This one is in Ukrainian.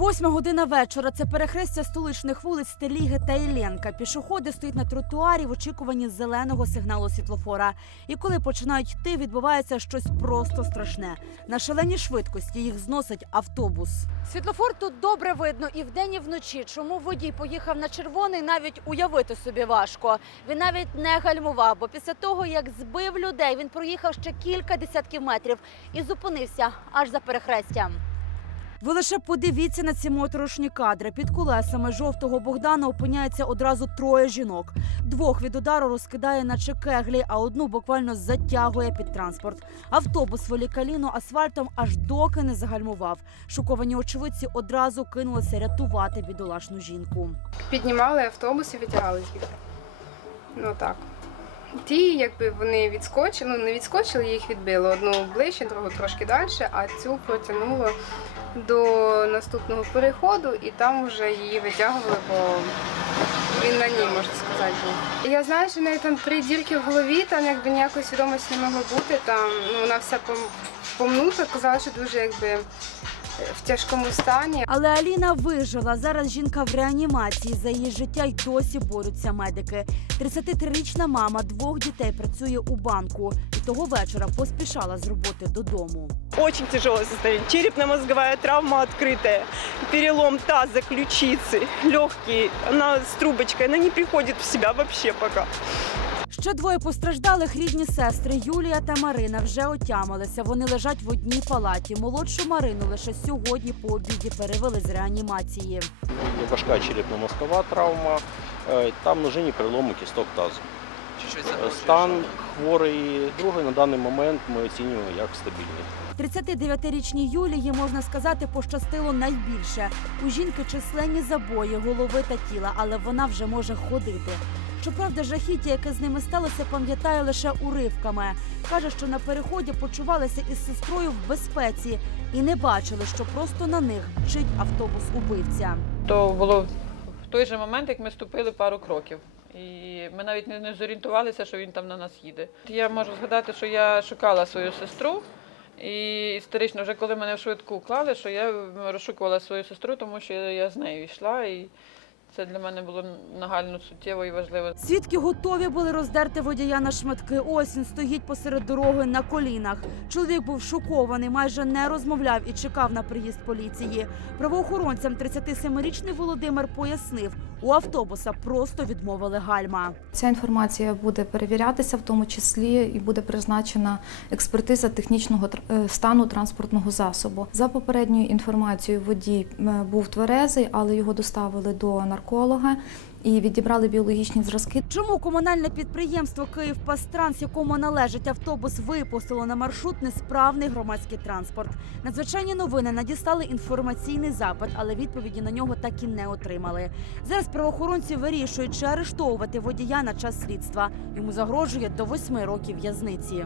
Восьма година вечора. Це перехрестя столичних вулиць Стеліги та Ілленка. Пішоходи стоять на тротуарі в очікуванні зеленого сигналу світлофора. І коли починають йти, відбувається щось просто страшне. На шаленій швидкості їх зносить автобус. Світлофор тут добре видно і вдень, і вночі. Чому водій поїхав на червоний, навіть уявити собі важко. Він навіть не гальмував, бо після того, як збив людей, він проїхав ще кілька десятків метрів і зупинився аж за перехрестям. Ви лише подивіться на ці моторошні кадри. Під колесами жовтого Богдана опиняється одразу троє жінок. Двох від удару розкидає наче кеглі, а одну буквально затягує під транспорт. Автобус волікаліно асфальтом аж доки не загальмував. Шоковані очевидці одразу кинулися рятувати бідолашну жінку. Піднімали автобус і витягали звідти. Ну так. Ті, якби вони відскочили, ну не відскочили, їх відбило. Одну ближче, другу трошки далі, а цю протягнуло до наступного переходу, і там вже її витягували, бо він на ній, можна сказати, був. Я знаю, що в неї там три дірки в голові, там якби ніякої свідомості не могло бути. Там ну, вона вся помнута, казала, що дуже якби в тяжкому стані. Але Аліна вижила. Зараз жінка в реанімації. За її життя й досі борються медики. 33-річна мама двох дітей працює у банку і того вечора поспішала з роботи додому. Очень тяжелое состояние. Черепно-мозговая травма открытая, перелом таза, ключицы, легкие. Она с трубочкой, она не приходит в себя вообще пока. Ще двоє постраждалих рідні сестри Юлія та Марина вже отямилися. Вони лежать в одній палаті. Молодшу Марину лише сьогодні по обіді перевели з реанімації. Важка черепно-мозкова травма, е, там ножині перелому кісток тазу. Стан хворої другої на даний момент ми оцінюємо як стабільний. 39-річній Юлії, можна сказати, пощастило найбільше. У жінки численні забої голови та тіла, але вона вже може ходити. Щоправда, жахіття, яке з ними сталося, пам'ятає лише уривками. Каже, що на переході почувалися із сестрою в безпеці і не бачили, що просто на них мчить автобус убивця. То було в той же момент, як ми ступили пару кроків. І ми навіть не зорієнтувалися, що він там на нас їде. Я можу згадати, що я шукала свою сестру, і історично, вже коли мене в швидку клали, що я розшукувала свою сестру, тому що я з нею йшла, і це для мене було нагально суттєво і важливо. Свідки готові були роздерти водія на шматки. Ось він стоїть посеред дороги на колінах. Чоловік був шокований, майже не розмовляв і чекав на приїзд поліції. Правоохоронцям 37-річний Володимир пояснив, у автобуса просто відмовили гальма. Ця інформація буде перевірятися, в тому числі і буде призначена експертиза технічного е, стану транспортного засобу. За попередньою інформацією, водій е, був тверезий, але його доставили до нарколога і відібрали біологічні зразки. Чому комунальне підприємство «Київпастранс», якому належить автобус, випустило на маршрут несправний громадський транспорт? Надзвичайні новини надіслали інформаційний запит, але відповіді на нього так і не отримали. Зараз правоохоронці вирішують, чи арештовувати водія на час слідства. Йому загрожує до восьми років в'язниці.